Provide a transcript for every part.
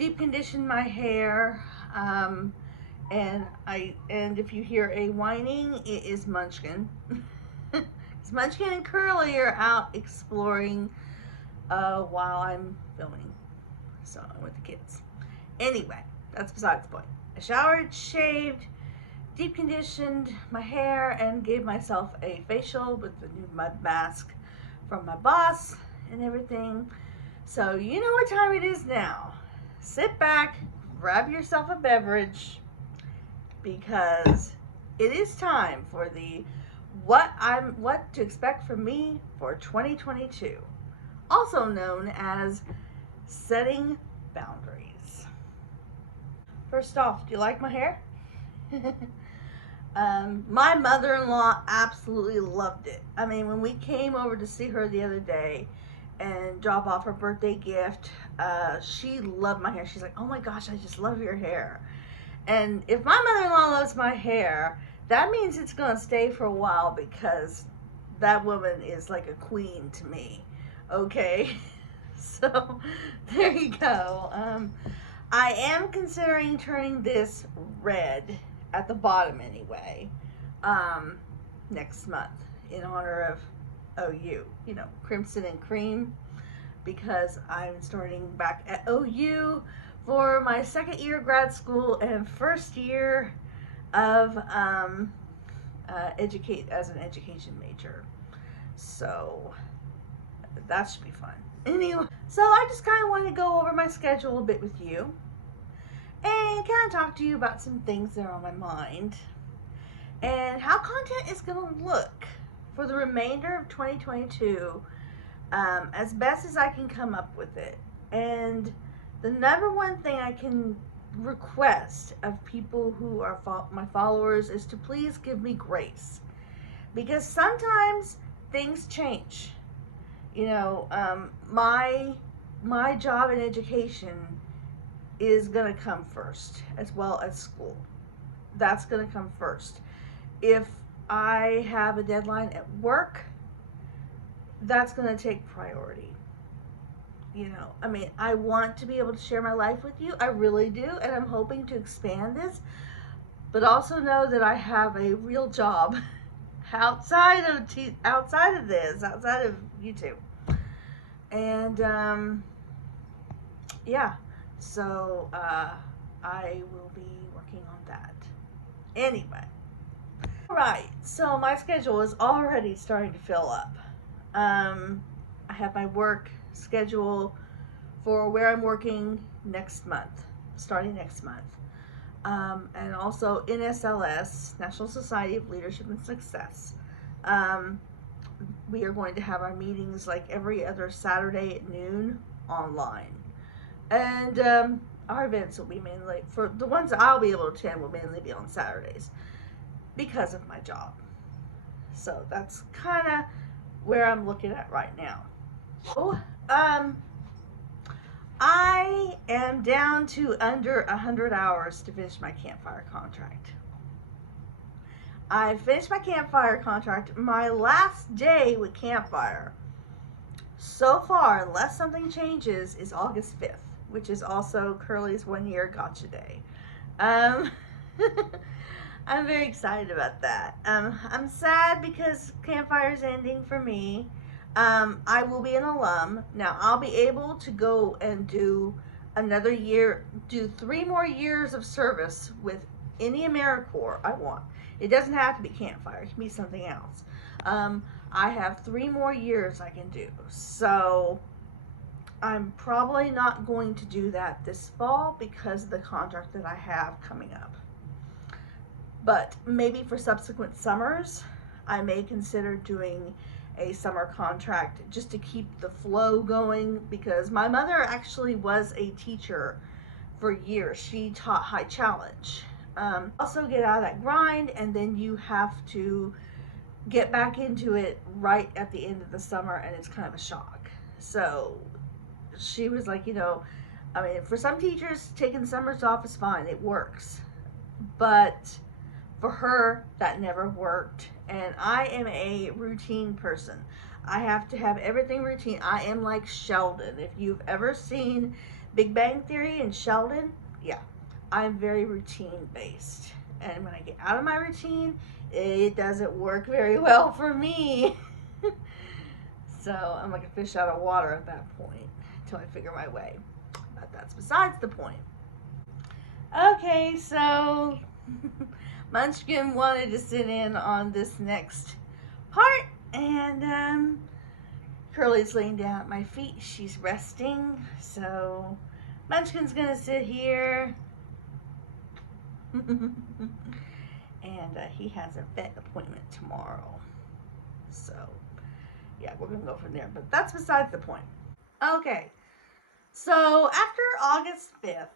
deep conditioned my hair. And if you hear a whining, it is Munchkin. It's Munchkin and Curly are out exploring while I'm filming. So I'm with the kids. Anyway, that's besides the point. I showered, shaved, deep conditioned my hair, and gave myself a facial with the new mud mask from my boss and everything. So you know what time it is now. Sit back, grab yourself a beverage, because it is time for the what to expect from me for 2022, also known as setting boundaries. First off, do you like my hair? My mother-in-law absolutely loved it. I mean, when we came over to see her the other day and drop off her birthday gift, she loved my hair. She's like, "Oh my gosh, I just love your hair." And if my mother-in-law loves my hair, that means it's going to stay for a while, because that woman is like a queen to me. Okay? So, there you go. I am considering turning this red at the bottom anyway, next month, in honor of OU, Crimson and Cream, because I'm starting back at OU for my second year of grad school and first year of educate as an education major. So that should be fun. Anyway, so I just kind of want to go over my schedule a bit with you and kind of talk to you about some things that are on my mind and how content is going to look for the remainder of 2022, as best as I can come up with it. And the number one thing I can request of people who are my followers is to please give me grace, because sometimes things change. My job in education is going to come first, as well as school. That's going to come first. If I have a deadline at work, that's going to take priority. I want to be able to share my life with you. I really do, and I'm hoping to expand this, but also know that I have a real job outside of YouTube. And yeah, so I will be working on that. Anyway, all right. So my schedule is already starting to fill up. I have my work schedule for where I'm working next month, starting next month. And also NSLS, National Society of Leadership and Success. We are going to have our meetings like every other Saturday at noon online. And our events will be mainly, for the ones that I'll be able to attend, will mainly be on Saturdays because of my job. So that's kind of where I'm looking at right now. So, I am down to under 100 hours to finish my campfire contract. I finished my campfire contract. My last day with campfire, so far, unless something changes, is August 5th, which is also Curly's 1-year gotcha day. I'm very excited about that. I'm sad because campfire is ending for me. I will be an alum. Now, I'll be able to go and do another year, do 3 more years of service with any AmeriCorps I want. It doesn't have to be campfire. It can be something else. I have 3 more years I can do. So I'm probably not going to do that this fall because of the contract that I have coming up. But maybe for subsequent summers, I may consider doing a summer contract just to keep the flow going, because my mother actually was a teacher for years. She taught high challenge. Also get out of that grind, and then you have to get back into it right at the end of the summer, and it's kind of a shock. So she was like, for some teachers, taking summers off is fine. It works. But for her, that never worked. And I am a routine person. I have to have everything routine. I am like Sheldon. If you've ever seen Big Bang Theory and Sheldon, yeah, I'm very routine based. And when I get out of my routine, it doesn't work very well for me. So I'm like a fish out of water at that point until I figure my way. But that's besides the point. Okay, so Munchkin wanted to sit in on this next part, and Curly's laying down at my feet. She's resting, so Munchkin's gonna sit here. And he has a vet appointment tomorrow. So, yeah, we're gonna go from there, but that's besides the point. Okay, so after August 5th,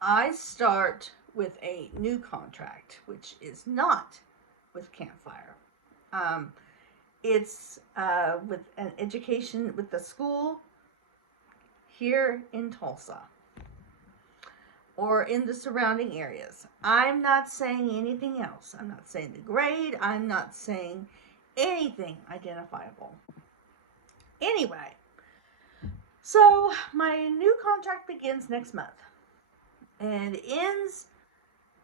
I start with a new contract, which is not with Campfire. Um, it's with an education with the school here in Tulsa or in the surrounding areas. I'm not saying anything else. I'm not saying the grade. I'm not saying anything identifiable. Anyway, so my new contract begins next month and ends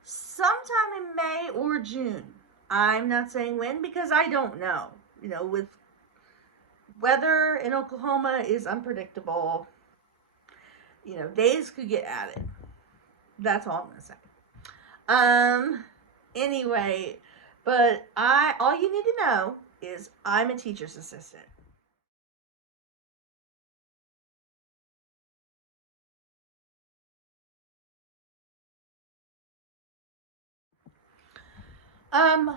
sometime in May or June. I'm not saying when because I don't know. You know, with weather in Oklahoma is unpredictable. You know, days could get added. That's all I'm gonna say. Anyway, but I all you need to know is I'm a teacher's assistant. Um,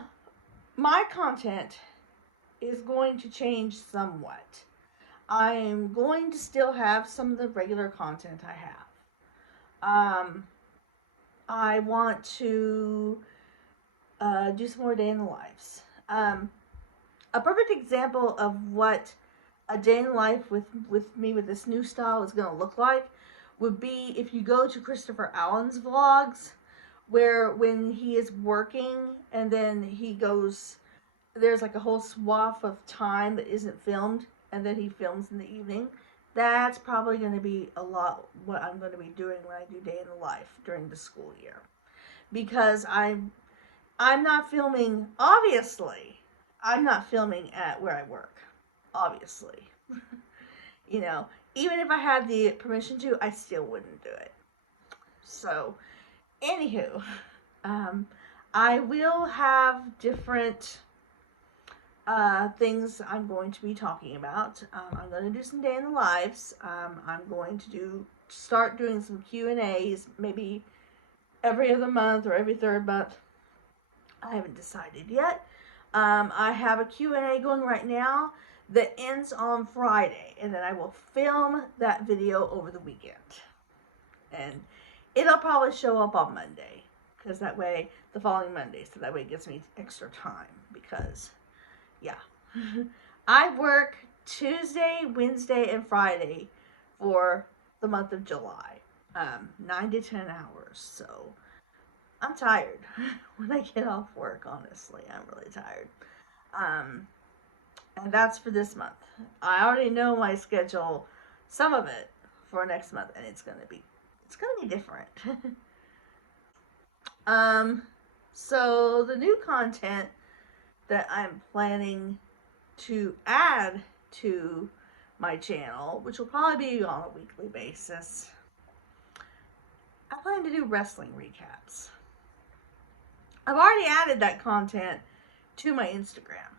my content is going to change somewhat. I'm going to still have some of the regular content I have. I want to do some more day in the lives. A perfect example of what a day in life with me with this new style is going to look like would be if you go to Christopher Allen's vlogs, where when he is working and then he goes, there's like a whole swath of time that isn't filmed, and then he films in the evening. That's probably going to be a lot what I'm going to be doing when I do day in the life during the school year, because I'm not filming, obviously. I'm not filming at where I work, obviously. You know, even if I had the permission to, I still wouldn't do it. So, anywho, um, I will have different things I'm going to be talking about. I'm going to do some day in the lives. I'm going to start doing some Q&As, maybe every other month or every third month. I haven't decided yet. I have a Q&A going right now that ends on Friday, and then I will film that video over the weekend. And it'll probably show up on Monday, because that way, the following Monday, so that way it gives me extra time, because, yeah. I work Tuesday, Wednesday, and Friday for the month of July. 9 to 10 hours, so I'm tired when I get off work, honestly. I'm really tired. Um, and that's for this month. I already know my schedule, some of it, for next month, and it's gonna be different. um, so the new content that I'm planning to add to my channel, which will probably be on a weekly basis, I plan to do wrestling recaps. I've already added that content to my Instagram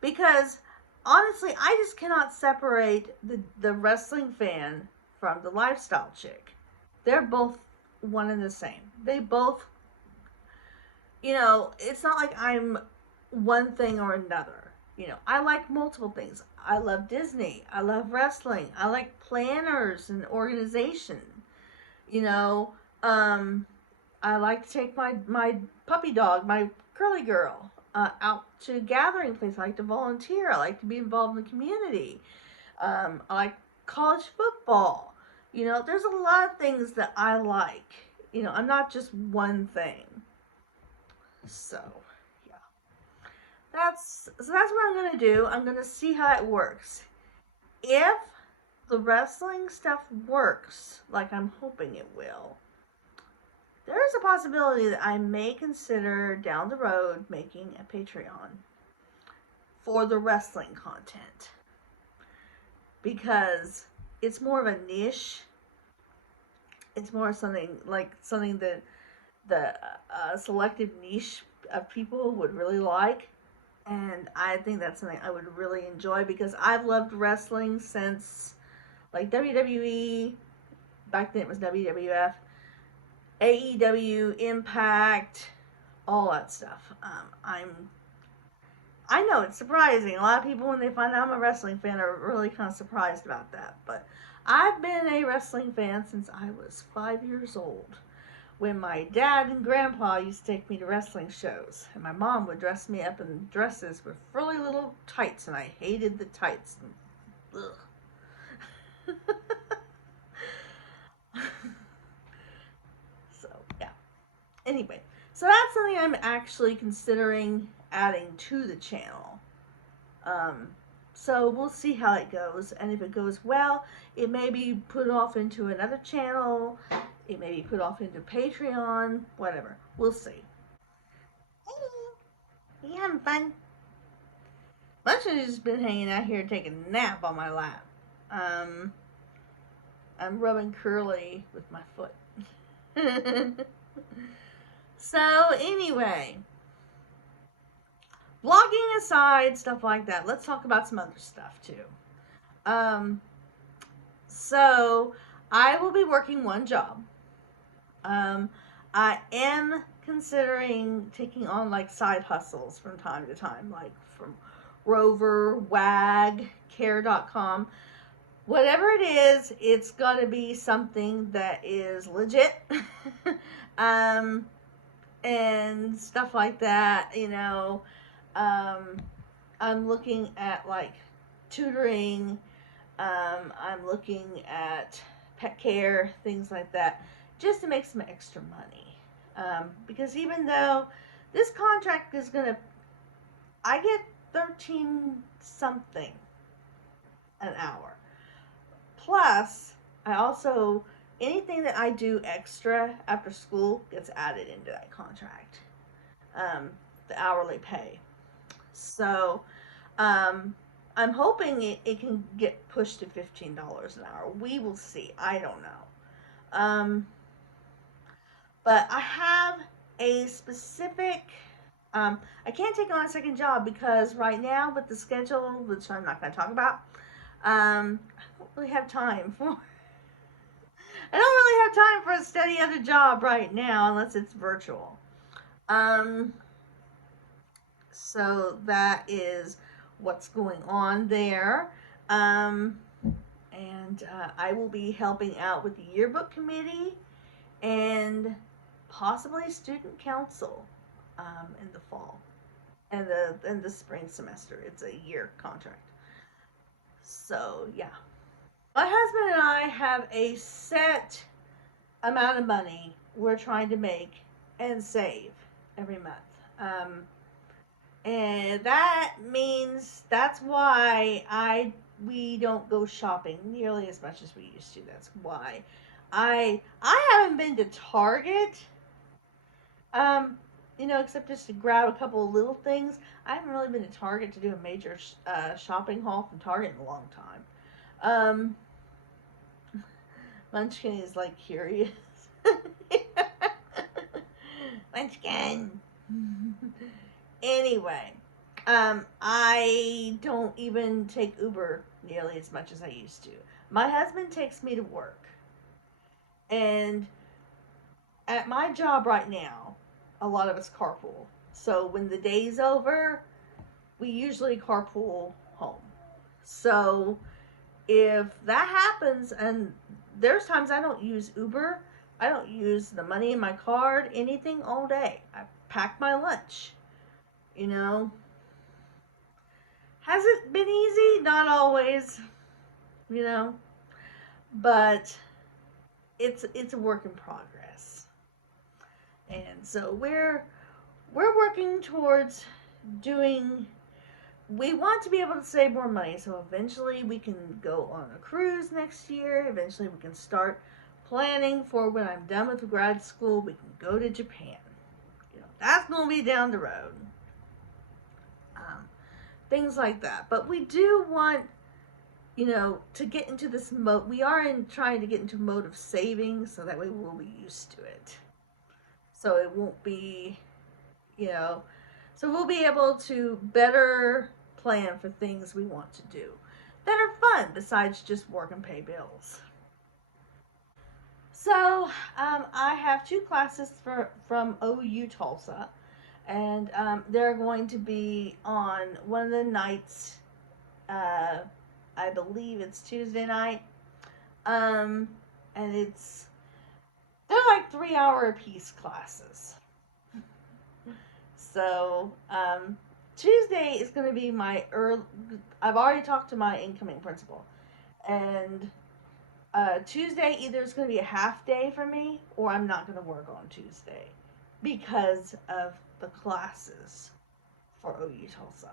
because honestly, I just cannot separate the wrestling fan from the lifestyle chick. They're both one and the same. They both, it's not like I'm one thing or another. I like multiple things. I love Disney. I love wrestling. I like planners and organization. You know, um, I like to take my puppy dog, my curly girl, out to gathering places. I like to volunteer. I like to be involved in the community. I like college football. There's a lot of things that I like. I'm not just one thing. So, yeah. That's what I'm gonna do. I'm gonna see how it works. If the wrestling stuff works like I'm hoping it will, there is a possibility that I may consider down the road making a Patreon for the wrestling content, because it's more of a niche. It's more something that the selective niche of people would really like. And I think that's something I would really enjoy because I've loved wrestling since like WWE. Back then it was WWF, AEW, Impact, all that stuff. I know it's surprising. A lot of people, when they find out I'm a wrestling fan, are really kind of surprised about that. But I've been a wrestling fan since I was 5 years old, when my dad and grandpa used to take me to wrestling shows, and my mom would dress me up in dresses with frilly little tights, and I hated the tights. So yeah. Anyway, so that's something I'm actually considering adding to the channel. Um, so we'll see how it goes, and if it goes well, it may be put off into another channel. It may be put off into Patreon, whatever. We'll see. Hey, you having fun? Bunch has just been hanging out here taking a nap on my lap. Um, I'm rubbing Curly with my foot. So anyway, vlogging aside, stuff like that, let's talk about some other stuff too. Um, so I will be working one job. Um, I am considering taking on like side hustles from time to time, like from Rover, Wag, Care.com. Whatever it is, it's got to be something that is legit. um, and stuff like that, Um, I'm looking at like tutoring. I'm looking at pet care, things like that, just to make some extra money. Because even though this contract is gonna, I get 13 something an hour. Plus, I also, anything that I do extra after school gets added into that contract. The hourly pay. So, um, I'm hoping it can get pushed to $15 an hour. We will see. I don't know. But I have a specific. I can't take on a second job because right now with the schedule, which I'm not going to talk about, I don't really have time for. I don't really have time for a steady other job right now unless it's virtual. Um, so that is what's going on there. Um, and I will be helping out with the yearbook committee and possibly student council in the fall and the spring semester. It's a year contract. So yeah, my husband and I have a set amount of money we're trying to make and save every month. And that means that's why we don't go shopping nearly as much as we used to. That's why I haven't been to Target, um, except just to grab a couple of little things. I haven't really been to Target to do a major shopping haul from Target in a long time. Um, Munchkin is like curious. Munchkin. Anyway, I don't even take Uber nearly as much as I used to. My husband takes me to work. And at my job right now, a lot of us carpool. So when the day's over, we usually carpool home. So if that happens, and there's times I don't use Uber, I don't use the money in my card, anything all day. I pack my lunch. You know, has it been easy? Not always, you know, but it's a work in progress. And so we're working towards doing we want to be able to save more money, so eventually we can go on a cruise next year. Eventually we can start planning for when I'm done with grad school. We can go to Japan. That's going to be down the road. Um, Things like that. But we do want, to get into this mode. We are trying to get into a mode of saving, so that way we'll be used to it. So it won't be, you know, so we'll be able to better plan for things we want to do that are fun besides just work and pay bills. So I have two classes from OU Tulsa, and they're going to be on one of the nights. Uh, I believe it's Tuesday night, um, and they're like 3 hour apiece classes. So Tuesday is going to be my early. I've already talked to my incoming principal, and Tuesday either it's going to be a half day for me, or I'm not going to work on Tuesday because of the classes for OU Tulsa.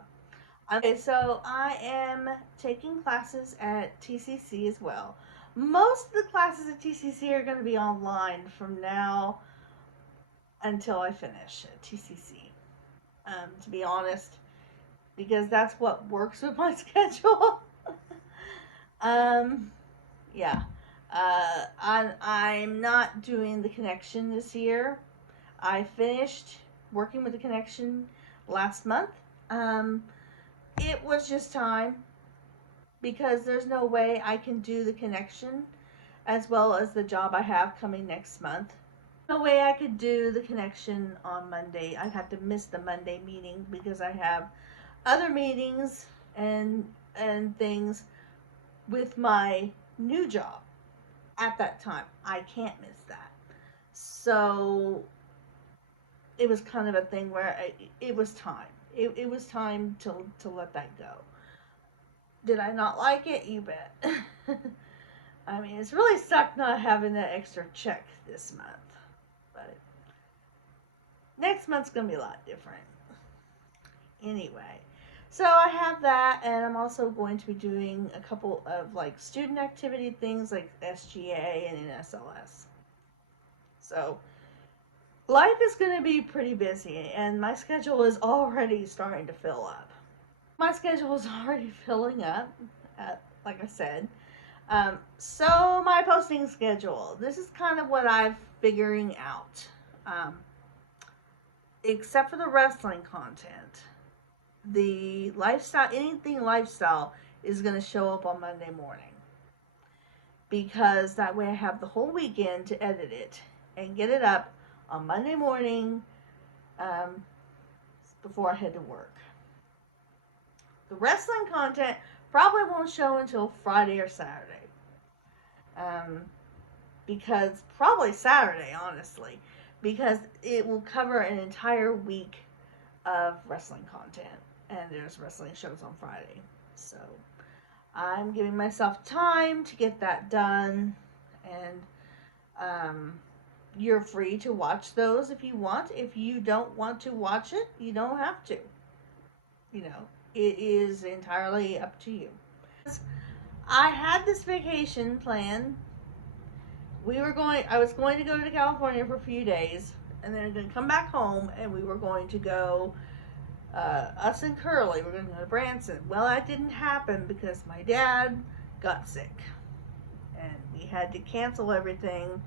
Okay, so I am taking classes at TCC as well. Most of the classes at TCC are going to be online from now until I finish at TCC. To be honest, because that's what works with my schedule. um, yeah. I'm not doing the connection this year. I finished working with the connection last month. Um, it was just time because there's no way I can do the connection as well as the job I have coming next month. No way I could do the connection on Monday. I'd have to miss the Monday meeting because I have other meetings and things with my new job at that time. I can't miss that. So it was kind of a thing where it was time. It was time to let that go. Did I not like it? You bet. I mean, it's really sucked not having that extra check this month. But next month's going to be a lot different. Anyway, so I have that, and I'm also going to be doing a couple of like student activity things like SGA and NSLS. So life is going to be pretty busy, and my schedule is already starting to fill up. My schedule is already filling up, like I said. So my posting schedule. This is kind of what I'm figuring out. Except for the wrestling content, the lifestyle, anything lifestyle, is going to show up on Monday morning. Because that way I have the whole weekend to edit it and get it up on Monday morning um, before I head to work. The wrestling content probably won't show until Friday or Saturday. Um, because probably Saturday, honestly, because it will cover an entire week of wrestling content, and there's wrestling shows on Friday. So I'm giving myself time to get that done, and you're free to watch those if you want. If you don't want to watch it, you don't have to. It is entirely up to you. I had this vacation planned. I was going to go to California for a few days, and then going to come back home, and we were going to go, us and Curly, we're going to go to Branson. Well, that didn't happen because my dad got sick, and we had to cancel everything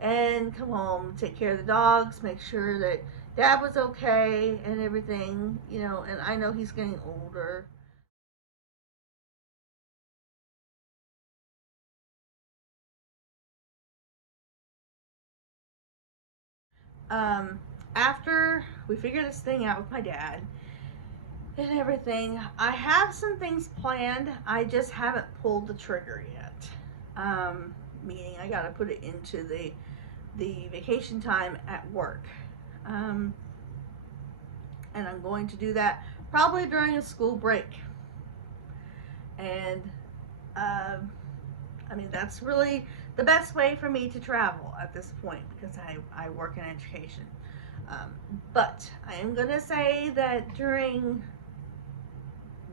and come home, take care of the dogs, make sure that dad was okay and everything, and I know he's getting older. Um, After we figured this thing out with my dad and everything, I have some things planned. I just haven't pulled the trigger yet. Meaning I got to put it into the vacation time at work. Um, and I'm going to do that probably during a school break. And I mean, that's really the best way for me to travel at this point because I work in education. But I am going to say that during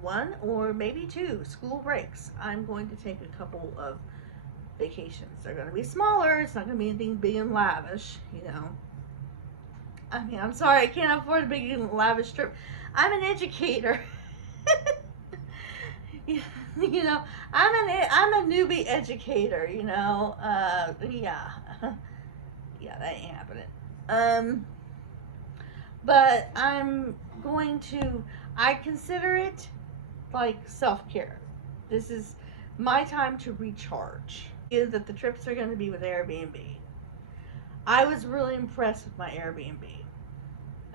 one or maybe two school breaks, I'm going to take a couple of vacations. They're going to be smaller. It's not going to be anything big and lavish, you know. I mean, I'm sorry, I can't afford a big and lavish trip. I'm an educator. You know, I'm a newbie educator, you know. Yeah. Yeah, that ain't happening. But I consider it like self-care. This is my time to recharge. Is that the trips are going to be with Airbnb. I was really impressed with my Airbnb.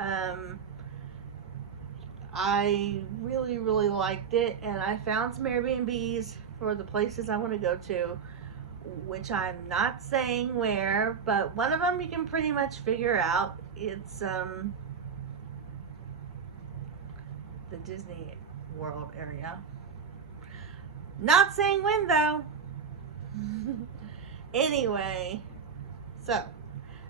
Um, I really, really liked it, and I found some Airbnbs for the places I want to go to, which I'm not saying where, but one of them you can pretty much figure out. It's the Disney World area. Not saying when though. Anyway, so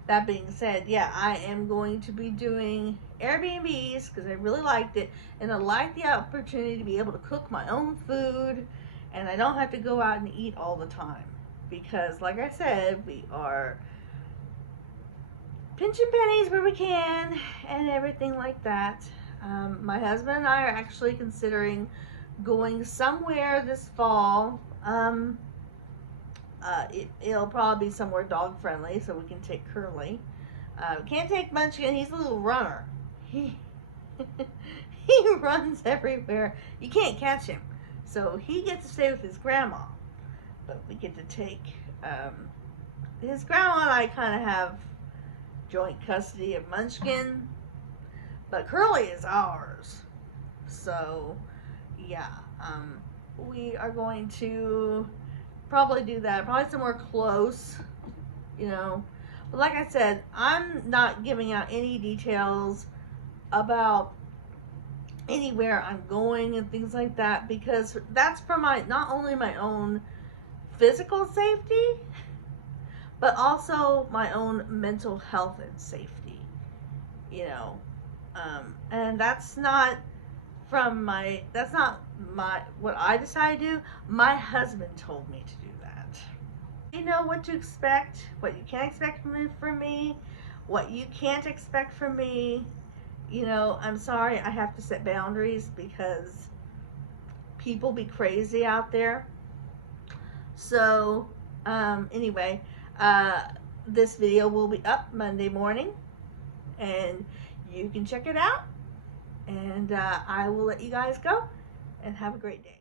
that being said, yeah, I am going to be doing Airbnbs because I really liked it, and I like the opportunity to be able to cook my own food, and I don't have to go out and eat all the time because, like I said, we are pinching pennies where we can and everything like that. My husband and I are actually considering going somewhere this fall. It'll probably be somewhere dog friendly so we can take Curly. Can't take Munchkin, he's a little runner. He he runs everywhere. You can't catch him. So he gets to stay with his grandma. But we get to take his grandma and I kind of have joint custody of Munchkin. But Curly is ours. So yeah, we are going to probably do that. Probably somewhere close, you know. But like I said, I'm not giving out any details about anywhere I'm going and things like that because that's for my not only my own physical safety, but also my own mental health and safety. You know, and that's not what I decided to do. My husband told me to do that. You know what to expect, what you can expect from me, what you can't expect from me. You know, I'm sorry, I have to set boundaries because people be crazy out there. So, anyway, this video will be up Monday morning, and you can check it out. And I will let you guys go, and have a great day.